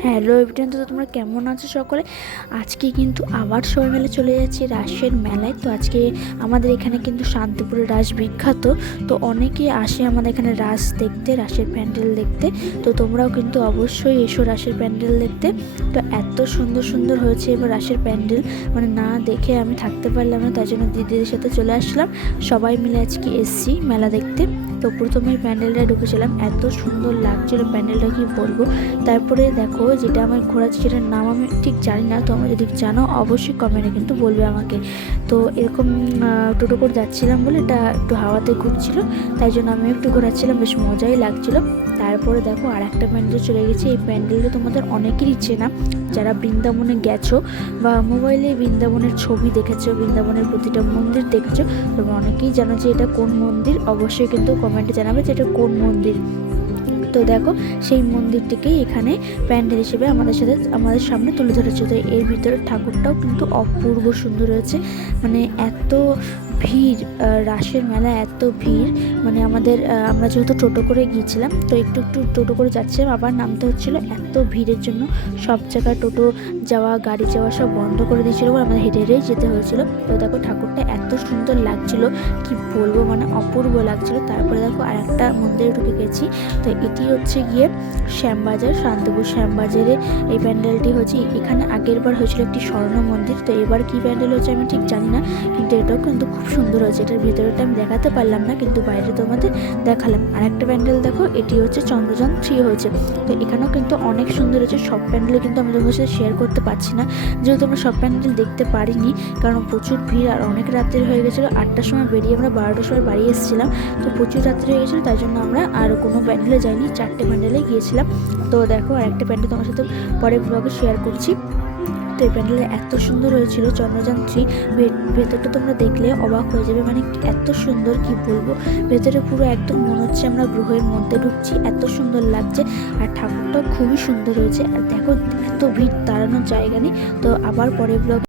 Hello everyone, তো তোমরা কেমন আছো সকলে? আজকে কিন্তু আবার সবাই মিলে চলে যাচ্ছি রাসের মেলায়। তো আজকে আমাদের এখানে কিন্তু শান্তিপুরের রাস বিখ্যাত, তো অনেকেই আসে আমাদের এখানে রাস দেখতে, রাসের প্যান্ডেল দেখতে। তো তোমরাও কিন্তু অবশ্যই এসো রাসের প্যান্ডেল দেখতে। তো এত সুন্দর সুন্দর হয়েছে এবার রাসের প্যান্ডেল, মানে না দেখে আমি থাকতে পারলাম না, তাই জন্য দিদিদের সাথে চলে আসলাম। সবাই মিলে আজকে এসছি মেলা দেখতে। তো প্রথমেই প্যান্ডেলটা ঢুকেছিলাম, এত সুন্দর লাগছিল প্যান্ডেলটা কি বলবো। তারপরে দেখো যেটা আমার ঘোরাচ্ছে, সেটার নাম আমি ঠিক জানি না, তোমরা যদি জানো অবশ্যই কমেন্টে কিন্তু বলবে আমাকে। তো এরকম টোটো করে যাচ্ছিলাম বলে এটা একটু হাওয়াতে ঘুরছিল, তাই জন্য আমি একটু ঘোরাচ্ছিলাম, বেশ মজাই লাগছিল। তারপরে দেখো আর একটা প্যান্ডেল চলে গেছে। এই প্যান্ডেলটা তোমাদের অনেকেরই চেনা, যারা বৃন্দাবনে গেছো বা মোবাইলে বৃন্দাবনের ছবি দেখেছো, বৃন্দাবনের প্রতিটা মন্দির দেখেছো, তোমরা অনেকেই জানো যে এটা কোন মন্দির। অবশ্যই কিন্তু কমেন্টে জানাবে যে এটা কোন মন্দির। তো দেখো সেই মন্দিরটিকেই এখানে প্যান্ডেল হিসেবে আমাদের সামনে তুলে ধরেছে। তো এর ভিতরে ঠাকুরটাও কিন্তু অপূর্ব সুন্দর হয়েছে, মানে এত ভিড়, রাসের মেলা এত ভিড়, মানে আমরা যেহেতু টোটো করে গিয়েছিলাম, তো একটু একটু টোটো করে যাচ্ছিলাম, আবার নামতে হচ্ছিলো এত ভিড়ের জন্য। সব জায়গায় টোটো যাওয়া, গাড়ি যাওয়া সব বন্ধ করে দিয়েছিলো, আমাদের হেঁটে হেঁটেই যেতে হয়েছিল। তো দেখো ঠাকুরটা এত সুন্দর লাগছিল কি বলবো, মানে অপূর্ব লাগছিল। তারপরে দেখো আর একটা মন্দিরে ঢুকে গেছি। তো এটি হচ্ছে গিয়ে শ্যামবাজার, শান্তিপুর শ্যামবাজারে এই প্যান্ডেলটি হচ্ছে। এখানে আগের বার হয়েছিল একটি স্বর্ণ মন্দির, তো এবার কি প্যান্ডেল হচ্ছে আমি ঠিক জানি না, কিন্তু এটাও কিন্তু খুব সুন্দর হয়েছে। এটার ভিতরেটা আমি দেখাতে পারলাম না, কিন্তু বাইরে তোমাদের দেখালাম। আর একটা প্যান্ডেল দেখো, এটি হচ্ছে চন্দ্রযান 3 হয়েছে। তো এখানেও কিন্তু অনেক সুন্দর হয়েছে। সব প্যান্ডেলে কিন্তু আমি তোমাদের সাথে শেয়ার করতে পারছি না, যেহেতু আমরা সব প্যান্ডেল দেখতে পারিনি, কারণ প্রচুর ভিড় আর অনেক রাত্রি হয়ে গেছিলো। 8টার সময় বেরিয়ে আমরা 12টার সময় বাড়ি এসেছিলাম, তো প্রচুর রাত্রি হয়ে গেছিলো, তাই জন্য আমরা আর কোনো প্যান্ডেলে যাইনি, 4টে প্যান্ডেলে গিয়েছিলাম। তো দেখো আর একটা প্যান্ডেল তোমার সাথে পরে ব্লগে শেয়ার করছি। তো এই প্যান্ডেলটা এত সুন্দর হয়েছিল চন্দ্রযান 3। ভেতরটা তোমরা দেখলে অবাক হয়ে যাবে, মানে এত সুন্দর কি বলবো। ভেতরে পুরো একদম মনে হচ্ছে আমরা গ্রহের মধ্যে ঢুকছি, এত সুন্দর লাগছে। আর ঠাকুরটাও খুবই সুন্দর হয়েছে। আর দেখো এত ভিড়, দাঁড়ানোর জায়গা নেই। তো আবার পরে ব্লগ